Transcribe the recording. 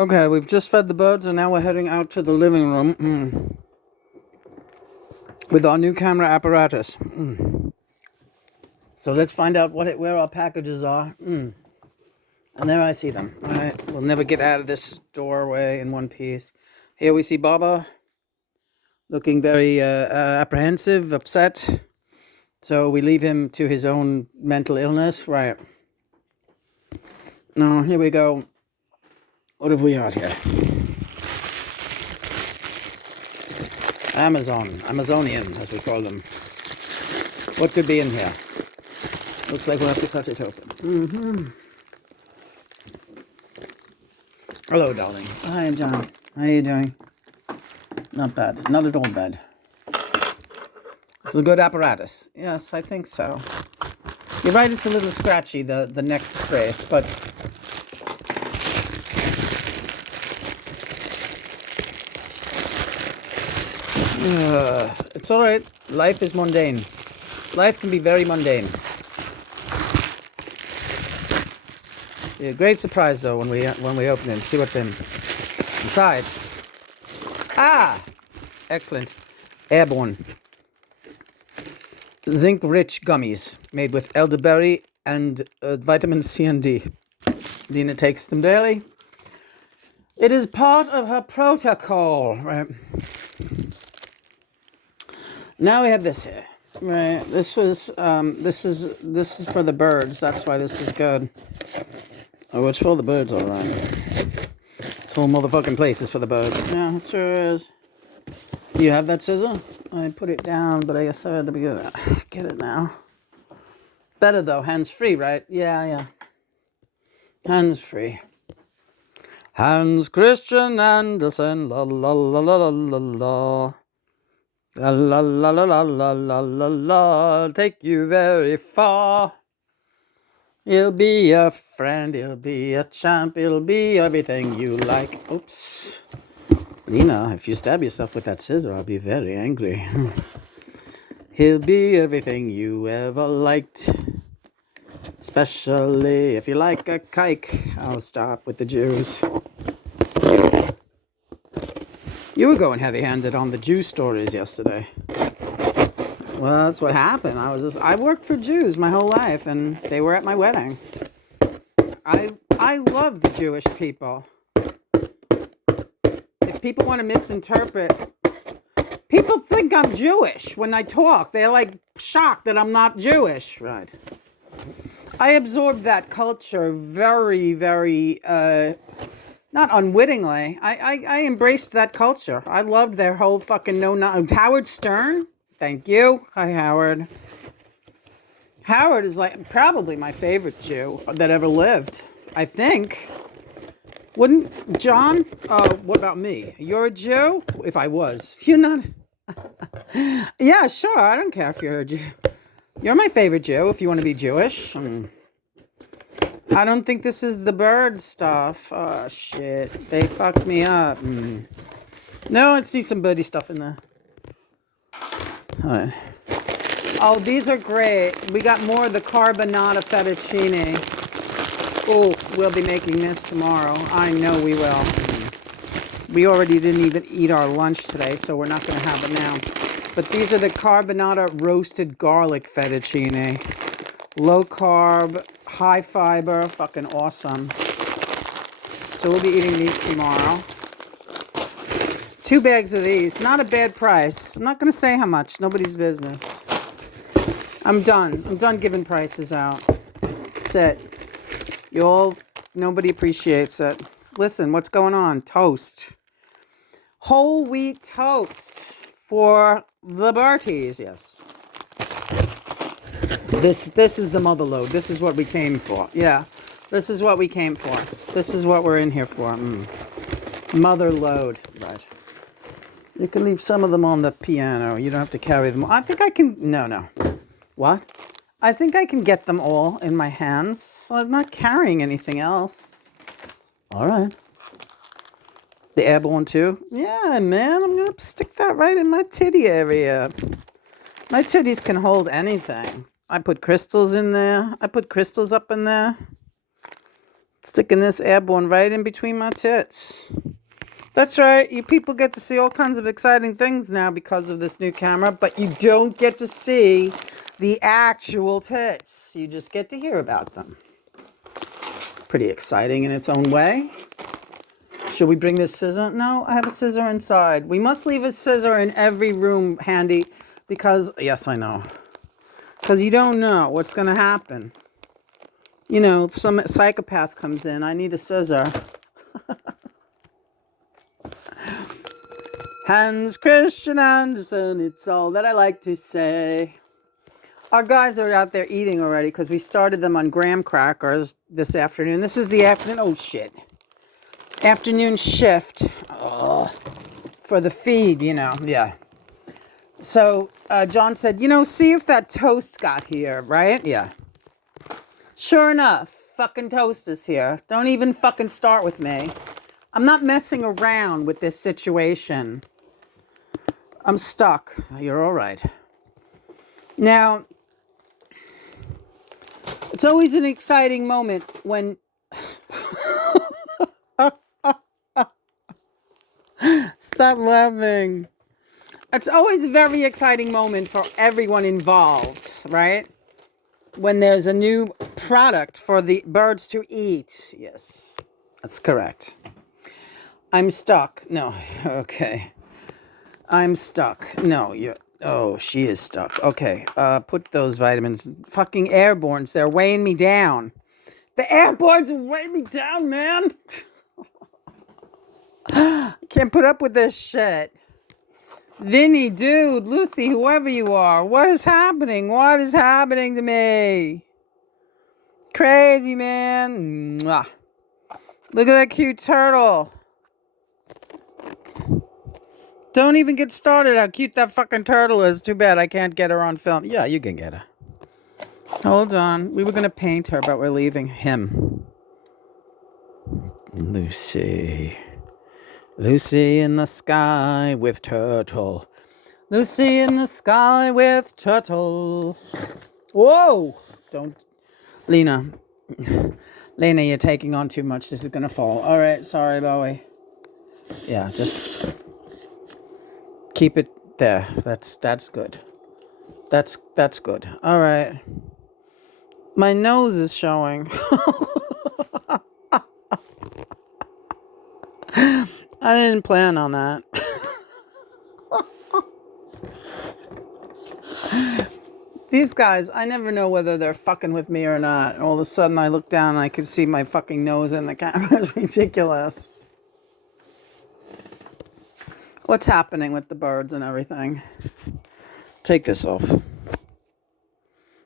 Okay, we've just fed the birds and now we're heading out to the living room with our new camera apparatus. So let's find out where our packages are. And there I see them. All right, we'll never get out of this doorway in one piece. Here we see Bobba looking very apprehensive, upset. So we leave him to his own mental illness. Right. Now, here we go. What have we got here? Amazonian, as we call them. What could be in here? Looks like we'll have to cut it open. Hello, darling. Hi, John. How are you doing? Not bad. Not at all bad. It's a good apparatus. Yes, I think so. You're right, it's a little scratchy, the neck brace, but... it's all right. Life is mundane. Life can be very mundane. Yeah, great surprise though when we open it and see what's inside. Ah, excellent. Airborne. Zinc-rich gummies made with elderberry and vitamin C and D. Lena takes them daily. It is part of her protocol, right? Now we have this here. Right, this is for the birds. That's why this is good. Oh, it's for the birds, all right. This whole motherfucking place is for the birds. Yeah, it sure is. You have that scissor? I put it down, but I guess I had to get it now. Better though, hands-free, right? Yeah. Hands-free. Hans Christian Andersen, la la la la la la la. La la la la la la la la la, take you very far. He'll be a friend, he'll be a champ, he'll be everything you like. Oops. Lena, if you stab yourself with that scissor, I'll be very angry. He'll be everything you ever liked. Especially if you like a kike. I'll stop with the Jews. You were going heavy-handed on the Jew stories yesterday. Well, that's what happened. I worked for Jews my whole life, and they were at my wedding. I love the Jewish people. If people want to misinterpret, people think I'm Jewish when I talk. They're like shocked that I'm not Jewish, right? I absorbed that culture very, very, not unwittingly. I embraced that culture. I loved their whole fucking Howard Stern. Thank you. Hi, Howard. Howard is like probably my favorite Jew that ever lived. I think. Wouldn't John? What about me? You're a Jew? If I was, you're not. Yeah, sure. I don't care if you're a Jew. You're my favorite Jew if you want to be Jewish. I don't think this is the bird stuff. Oh, shit. They fucked me up. No, I see some birdie stuff in there. All right. Oh, these are great. We got more of the carbonara fettuccine. Oh, we'll be making this tomorrow. I know we will. We already didn't even eat our lunch today, so we're not going to have it now. But these are the carbonara roasted garlic fettuccine. Low carb, high fiber, fucking awesome. So we'll be eating these tomorrow. 2 bags of these, not a bad price. I'm not going to say how much, nobody's business. I'm done giving prices out. That's it. Nobody appreciates it. Listen, what's going on? Toast. Whole wheat toast for the Berties, yes. This is the mother load. This is what we came for. Yeah, this is what we came for. This is what we're in here for. Mother load. Right. You can leave some of them on the piano. You don't have to carry them. I think I can... No. What? I think I can get them all in my hands. So I'm not carrying anything else. All right. The airborne too? Yeah, man. I'm going to stick that right in my titty area. My titties can hold anything. I put crystals in there. I put crystals up in there. Sticking this airborne right in between my tits. That's right. You people get to see all kinds of exciting things now because of this new camera, but you don't get to see the actual tits. You just get to hear about them. Pretty exciting in its own way. Should we bring this scissor? No, I have a scissor inside. We must leave a scissor in every room handy because, yes, I know. Because you don't know what's going to happen. You know, if some psychopath comes in, I need a scissor. Hans Christian Andersen, it's all that I like to say. Our guys are out there eating already because we started them on graham crackers this afternoon. This is the afternoon, oh shit. Afternoon shift for the feed, you know, yeah. So John said, you know, see if that toast got here, right? Yeah. Sure enough, fucking toast is here. Don't even fucking start with me. I'm not messing around with this situation. I'm stuck. You're all right. Now, it's always an exciting moment when... Stop laughing. It's always a very exciting moment for everyone involved, right? When there's a new product for the birds to eat. Yes, that's correct. I'm stuck. No, okay. I'm stuck. No, you're... Oh, she is stuck. Okay, put those vitamins... Fucking airbornes, they're weighing me down. The airbornes are weighing me down, man! Can't put up with this shit. Vinny, dude, Lucy, whoever you are, what is happening? What is happening to me? Crazy, man. Mwah. Look at that cute turtle. Don't even get started how cute that fucking turtle is. Too bad I can't get her on film. Yeah, you can get her. Hold on. We were going to paint her, but we're leaving him. Lucy. Lucy in the sky with turtle. Lucy in the sky with turtle. Whoa! Don't... Lena, you're taking on too much. This is going to fall. All right, sorry, Bowie. Yeah, just keep it there. That's good. That's good. All right. My nose is showing. I didn't plan on that. These guys, I never know whether they're fucking with me or not. All of a sudden I look down and I can see my fucking nose in the camera. It's ridiculous. What's happening with the birds and everything? Take this off.